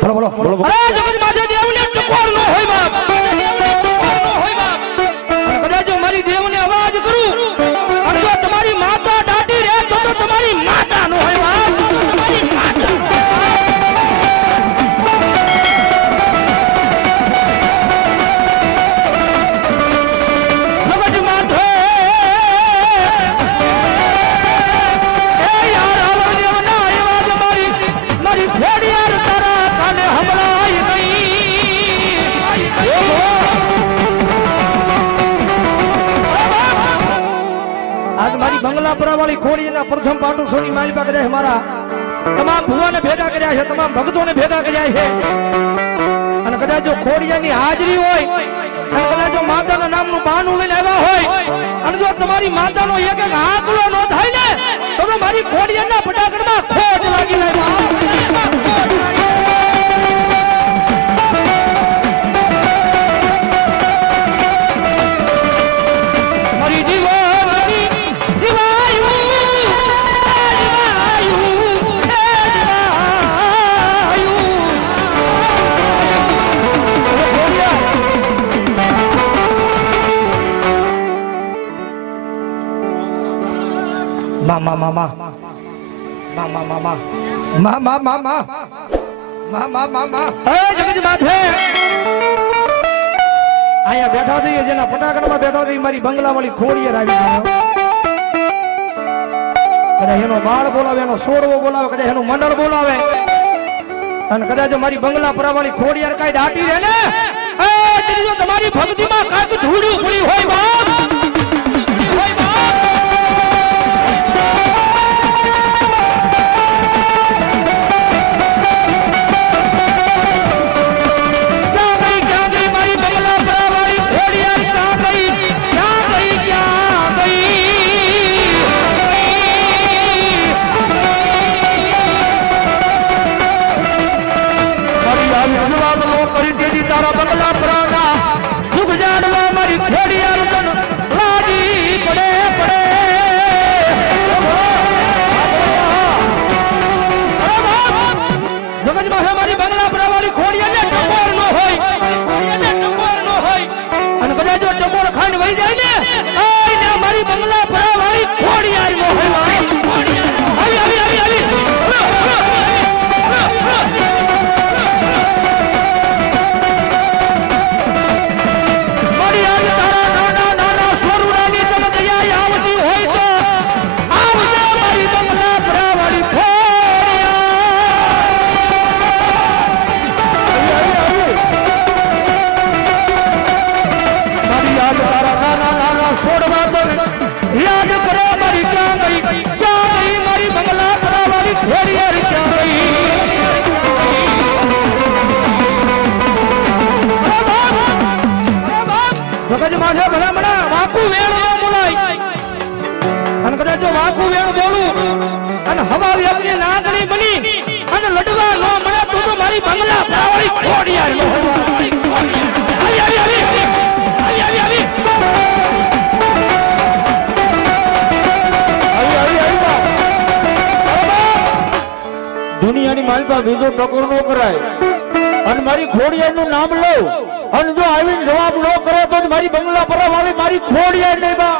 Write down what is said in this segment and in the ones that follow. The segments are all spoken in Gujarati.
বলো বলো বলো બંગલાપુરા વાળી ખોડીના પ્રથમ પાટુ સોની માલિકા કર્યા છે મારા. તમામ ભુવાને ભેગા કર્યા છે, તમામ ભક્તોને ભેગા કર્યા છે. અને કદાચ જો ખોડિયાની હાજરી હોય, અને કદાચ જો માતાના નામનું બાનું લઈને આવ્યા હોય, અને જો તમારી માતાનો એક એક આંકડો ન થાય ને, તો મારી ખોડિયાના ફટાકડમાં મામા મામા મામા મામા મામા મામા મામા મામા હે જગત માથે. અહીંયા બેઠા થઈએ જેના પટાકણમાં બેઠા થઈ મારી બંગલા વાળી ખોડીએ આવી ગયો કદાચ એનો બાળ બોલાવે, એનો સોરવો બોલાવે, કદાચ એનું મંડળ બોલાવે. અને કદાચ મારી બંગલા પરાવાળી ખોડિયાર કાંઈ દાટી રહે ને? તમારી ભક્તિમાં કાંઈક ધૂળું પડી હોય બાપ વિશ્વાસ લો કરી દીધી તારા બંગલા પ્રાણ. આવી દુનિયાની માલપા બીજો ટકોર નો કરાય. અને મારી ખોડિયાર નું નામ લો અને જો આવીને જવાબ ન કરો તો મારી બંગલા પર વાળી મારી ખોડિયાર નહીં બા.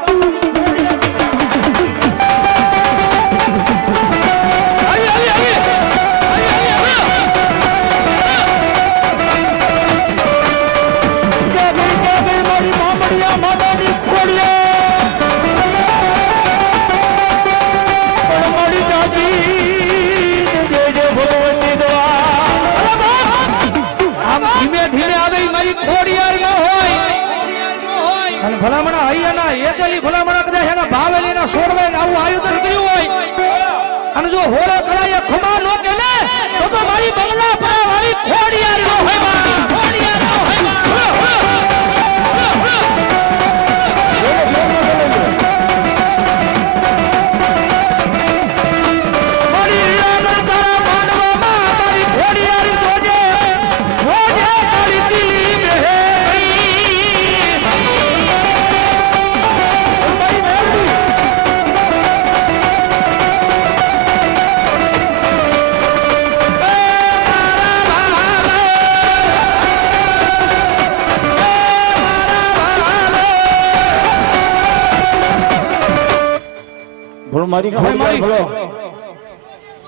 ભલામણા હૈયાના એકેલી ભલામણા કદાચ એના ભાવેલી એના સોડવાય આવું આયોજન કર્યું હોય. અને જો હોળે કળાએ ખુમા નો કે તો મારી બંગલા પર વાળી ખોડિયારી હોય મારી હવે મારી- બોલો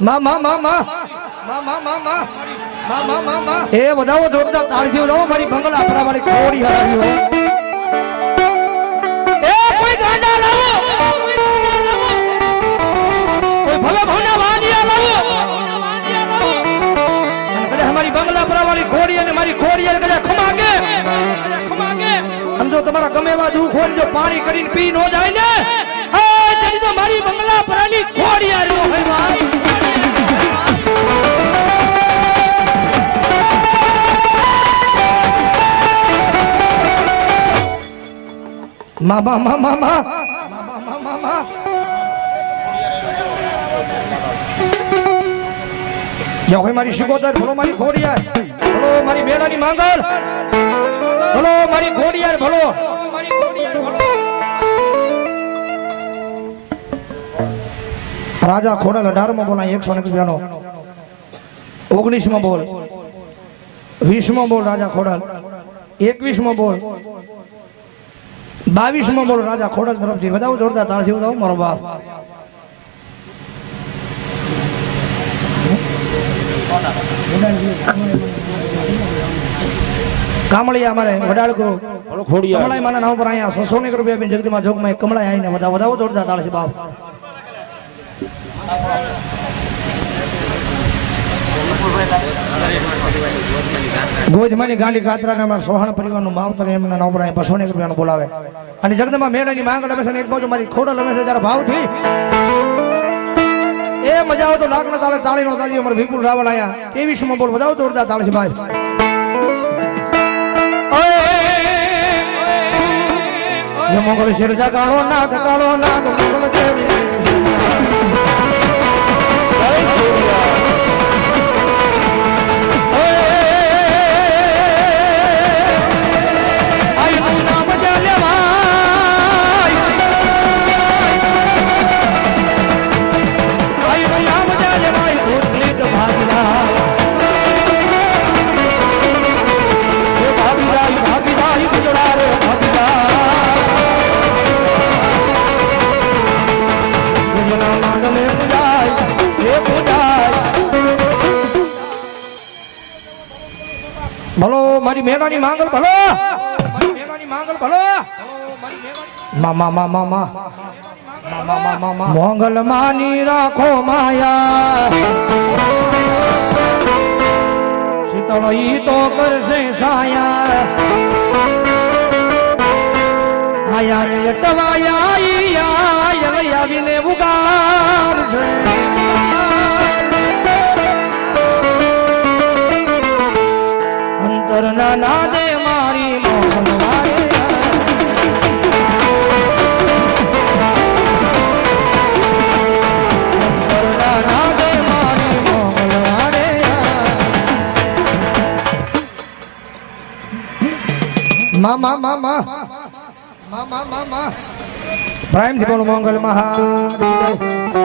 માં માં માં માં માં માં માં માં. માં માં માં એ વધાવો જોરદાર તાળીથી વધાવો મારી બંગલા પરાવાળી ખોડી હરાવી હો એ કોઈ ગાંડા લાવો. કોઈ ભલે ભલે વાંડિયા લાવો. અને અમારી બંગલા પરાવાળી ઘોડી અને મારી ખોડી અને કદાચ ખમાગે. ખમાગે સમજો તમારા ગમે એવા દુઃખ હોય જો પાણી કરીને પી નો જાય ને. મામા મામા મામા મામા મામા જો હોય મારી સુગોદર ભલો મારી ઘોડિયાર ભલો મારી બેડાની માંગલ ભલો મારી ઘોડિયાર ભલો રાજા ખોડલ અઢારમાં બોલાય, એકસો એકસો ઓગણીસમાં બોલ. વીસમાં બોલ, રાજા ખોડલ. એકવીસમાં બોલ. બાવીસમાં બોલો રાજા ખોડક તરફથી. વધાવો જોરદાર તાળથી વધાવો મારો બાપ. કામળિયા અમારે વડાળકો. કમળાઈ માના નામ પર અહીંયા સો ને રૂપિયા બેન જગદીમાં જોગમાં કમળાઈ આવીને વધાવો વધાવો જોરદાર તાળથી બાપ. ગોજમાની ગાંડી ગાત્રા ને અમારા સોહાણ પરિવારનું માવતર એમના નોબરા બસો ને રૂપિયાનું બોલાવે અને જગદમાં મેળાની માંગ રમે છે એક બાજુ મારી ખોડો રમે છે ત્યારે ભાવથી એ મજા આવે તો તાળે તાળી નો તાળી અમારે વિપુલ રાવળ આયા ત્રેવીસમાં બોલ બધાઓ જોરદાર તાળી છે ભાઈ મોગલ શિરજા કાળો નાગ કાળો નાગ મોગલ દેવી મારી મેળાની માંગલ ભલો. મેળાની માંગલ ભલો મામા મામા મામા માની રાખો માયા. શીતળ તો કરશે સાયા. આયા રે અટવાયા મામા મામા મામા મામા પ્રાઇમ જીવન મંગલ મહાદેવ.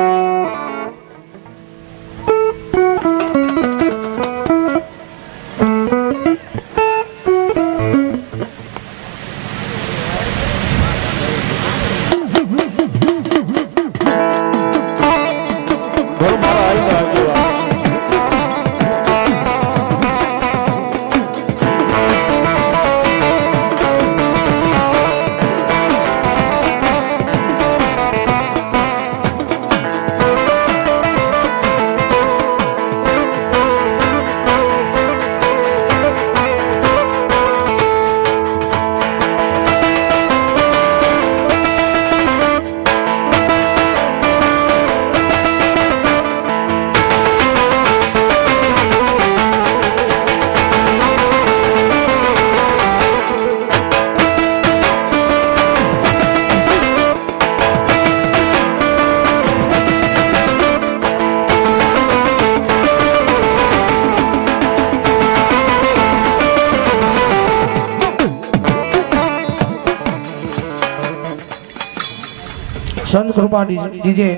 સંત કૃપા ડીજે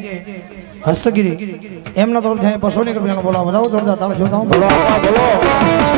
હસ્તગીરી. એમના તરફથી બસો ની રૂપિયાનો બોલાવો. બધા જોરદાર તાળીઓ બતાવો બોલો બોલો